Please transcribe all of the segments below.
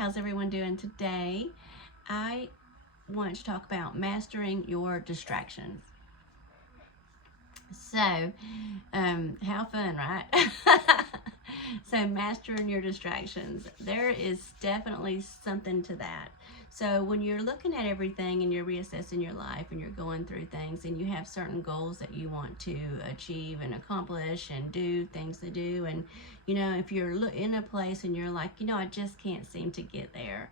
how's everyone doing today? I want to talk about mastering your distractions. So, how fun, right? So, mastering your distractions. There is definitely something to that. So, when you're looking at everything and you're reassessing your life and you're going through things and you have certain goals that you want to achieve and accomplish and do things to do, and if you're in a place and you're like, I just can't seem to get there.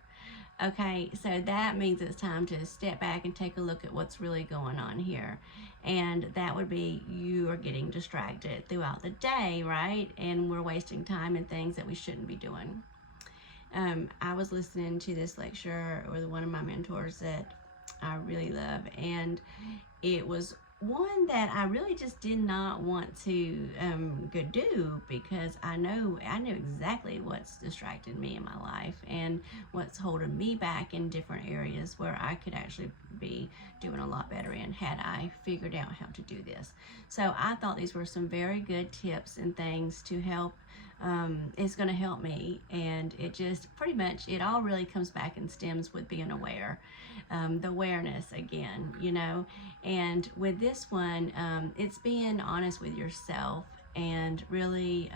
Okay, so that means it's time to step back and take a look at what's really going on here. And that would be you are getting distracted throughout the day, right? And we're wasting time in things that we shouldn't be doing. I was listening to this lecture with one of my mentors that I really love, and it was one that I really just did not want to go do, because I knew exactly what's distracted me in my life and what's holding me back in different areas where I could actually be doing a lot better in had I figured out how to do this. So I thought these were some very good tips and things to help. It's going to help me, and it just pretty much, it all really comes back and stems with being aware. The awareness again, and with this one, it's being honest with yourself and really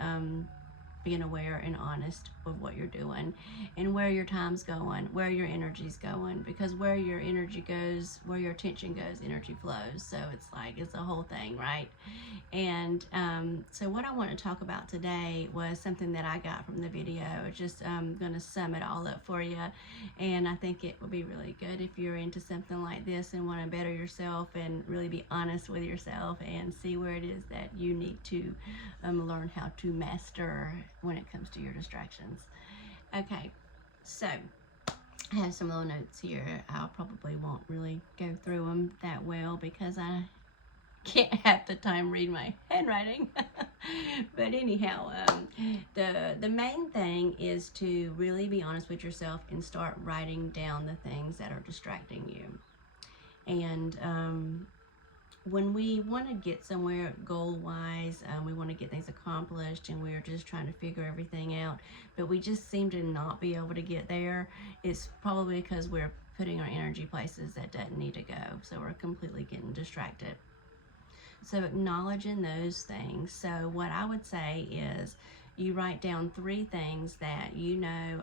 being aware and honest with what you're doing and where your time's going, where your energy's going, because where your energy goes, where your attention goes, energy flows. So it's a whole thing, right? And so what I want to talk about today was something that I got from the video. Just going to sum it all up for you, and I think it will be really good if you're into something like this and want to better yourself and really be honest with yourself and see where it is that you need to learn how to master when it comes to your distractions. Okay, so I have some little notes here. I probably won't really go through them that well because I can't half the time read my handwriting. But anyhow, the main thing is to really be honest with yourself and start writing down the things that are distracting you. And when we want to get somewhere goal-wise, we want to get things accomplished, and we're just trying to figure everything out, but we just seem to not be able to get there, it's probably because we're putting our energy places that doesn't need to go, so we're completely getting distracted. So acknowledging those things. So what I would say is you write down 3 things that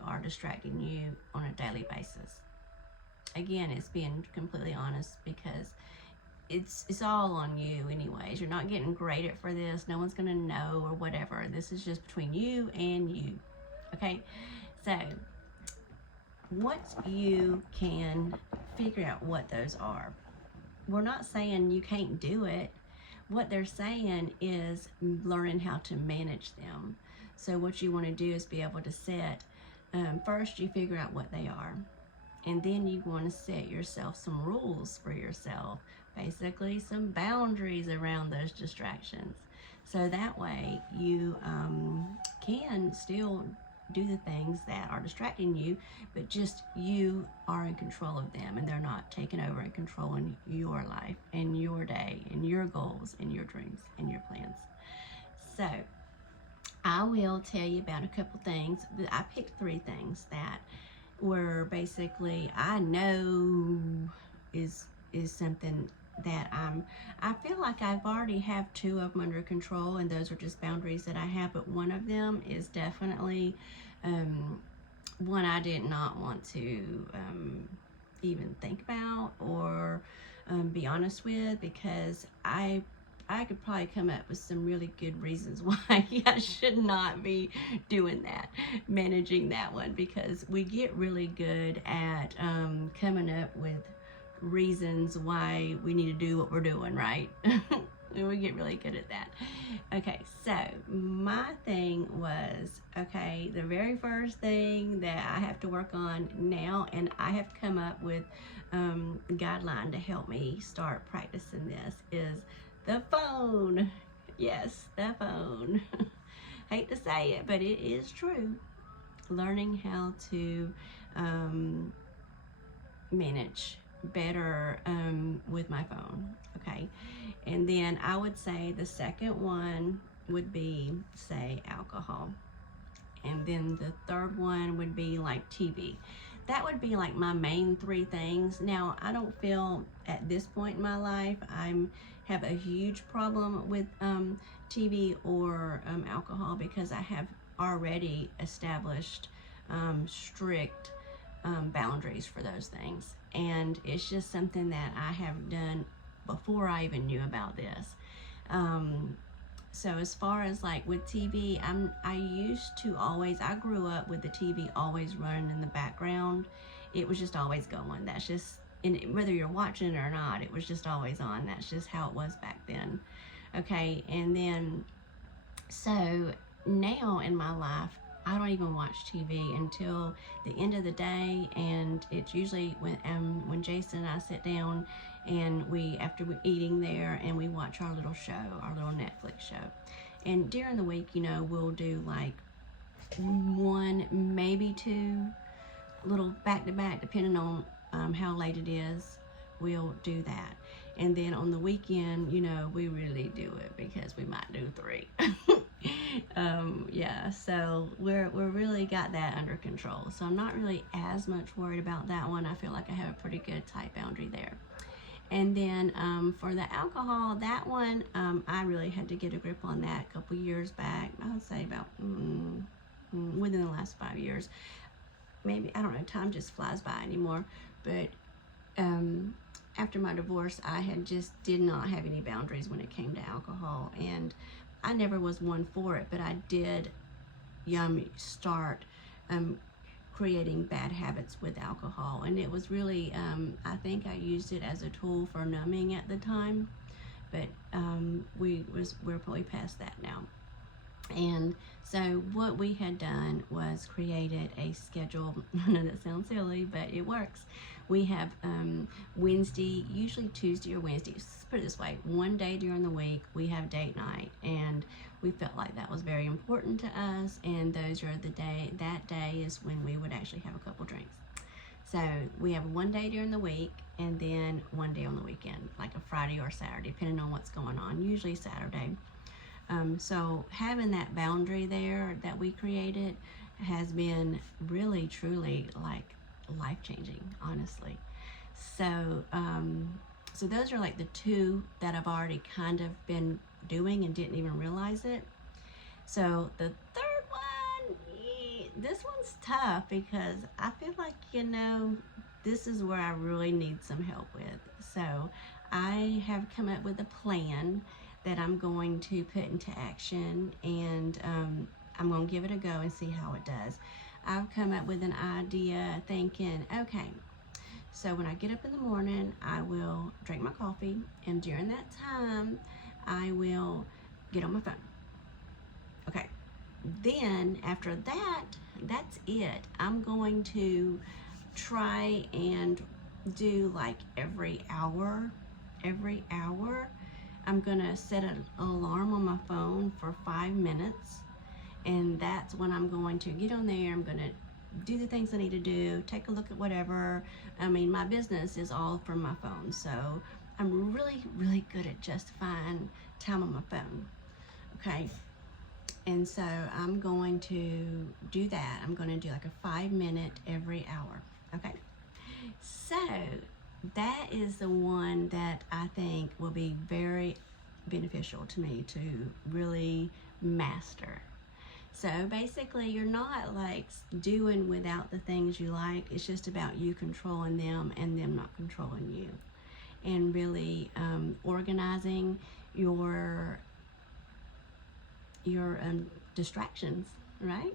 are distracting you on a daily basis. Again, it's being completely honest, because it's all on you anyways. You're not getting graded for this. No one's gonna know or whatever. This is just between you and you. Okay, so once you can figure out what those are, we're not saying you can't do it. What they're saying is learning how to manage them. So what you want to do is be able to set, first you figure out what they are, and then you want to set yourself some rules for yourself, basically some boundaries around those distractions. So that way you can still do the things that are distracting you, but just you are in control of them, and they're not taking over and controlling your life and your day and your goals and your dreams and your plans. So I will tell you about a couple things. I picked 3 things that were basically, I know is something that I feel like I've already have 2 of them under control, and those are just boundaries that I have, but one of them is definitely one I did not want to even think about or be honest with, because I could probably come up with some really good reasons why I should not be doing that, managing that one, because we get really good at coming up with reasons why we need to do what we're doing, right? We get really good at that. Okay, so my thing was, the very first thing that I have to work on now, and I have to come up with a guideline to help me start practicing this, is the phone. Yes, the phone. Hate to say it, but it is true. Learning how to manage better with my phone. Okay, and then I would say the second one would be, say, alcohol. and then the third one would be like TV. That would be like my main three things. Now, I don't feel at this point in my life have a huge problem with TV or alcohol, because I have already established strict boundaries for those things, and it's just something that I have done before I even knew about this. So as far as like with TV, I used to always, I grew up with the TV always running in the background. It was just always going. That's just, and whether you're watching it or not, it was just always on. That's just how it was back then. Okay, and then so now in my life, I don't even watch TV until the end of the day, and it's usually when Jason and I sit down and after we're eating there, and we watch our little show, our little Netflix show. And during the week, you know, we'll do like one, maybe two little back-to-back, depending on how late it is. We'll do that. And then on the weekend, you know, we really do it because we might do three. Yeah, so we're really got that under control. So I'm not really as much worried about that one. I feel like I have a pretty good tight boundary there. And then for the alcohol, that one, I really had to get a grip on that a couple years back. I would say about within the last 5 years. Maybe, I don't know, time just flies by anymore. But after my divorce, I did not have any boundaries when it came to alcohol. And I never was one for it, but I did start creating bad habits with alcohol. And it was really, I think I used it as a tool for numbing at the time, but we're probably past that now. And so what we had done was created a schedule. I know that sounds silly, but it works. We have Wednesday, usually Tuesday or Wednesday. Let's put it this way: one day during the week we have date night, and we felt like that was very important to us. And those are that day is when we would actually have a couple drinks. So we have one day during the week, and then one day on the weekend, like a Friday or Saturday, depending on what's going on. Usually Saturday. So having that boundary there that we created has been really, truly like life-changing, honestly. So so those are like the two that I've already kind of been doing and didn't even realize it. So the third one, this one's tough, because I feel like, you know, this is where I really need some help with. So I have come up with a plan that I'm going to put into action, and I'm going to give it a go and see how it does. I've come up with an idea thinking, okay, so when I get up in the morning, I will drink my coffee, and during that time, I will get on my phone. Okay, then after that, that's it. I'm going to try and do like every hour, I'm gonna set an alarm on my phone for 5 minutes, and that's when I'm going to get on there. I'm gonna do the things I need to do, take a look at whatever. I mean, my business is all from my phone, so I'm really, really good at justifying time on my phone. Okay, and so I'm going to do that. I'm going to do like a 5 minute every hour. Okay, so that is the one that I think will be very beneficial to me to really master. So basically, you're not like doing without the things you like. It's just about you controlling them and them not controlling you, and really organizing your distractions, right?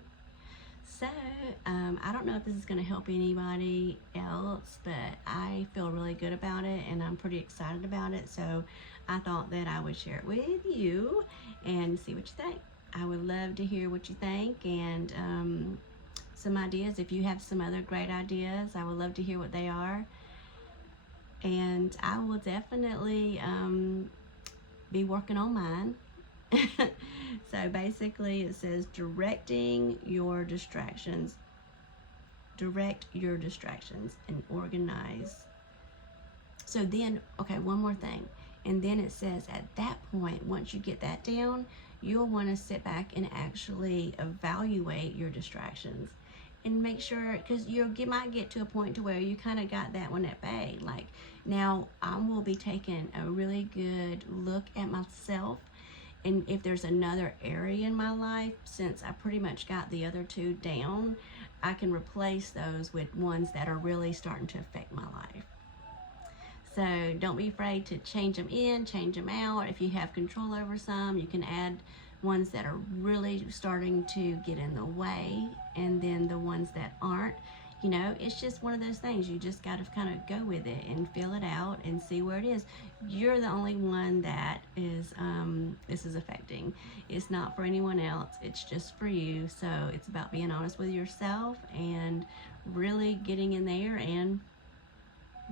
So I don't know if this is going to help anybody else, but I feel really good about it, and I'm pretty excited about it. So I thought that I would share it with you and see what you think. I would love to hear what you think, and some ideas. If you have some other great ideas, I would love to hear what they are. And I will definitely be working on mine. So basically it says direct your distractions and organize. So then, okay, one more thing. And then it says at that point, once you get that down, you'll want to sit back and actually evaluate your distractions and make sure, because you might get to a point to where you kind of got that one at bay. Like, now I will be taking a really good look at myself, and if there's another area in my life, since I pretty much got the other two down, I can replace those with ones that are really starting to affect my life. So don't be afraid to change them in, change them out. If you have control over some, you can add ones that are really starting to get in the way, and then the ones that aren't. You know, it's just one of those things. You just got to kind of go with it and feel it out and see where it is. You're the only one that is this is affecting. It's not for anyone else. It's just for you. So it's about being honest with yourself and really getting in there and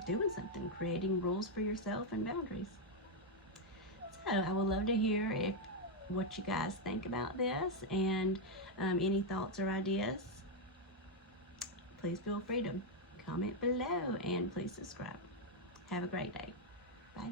doing something, creating rules for yourself and boundaries. So I would love to hear what you guys think about this, and any thoughts or ideas. Please feel free to comment below, and please subscribe. Have a great day. Bye.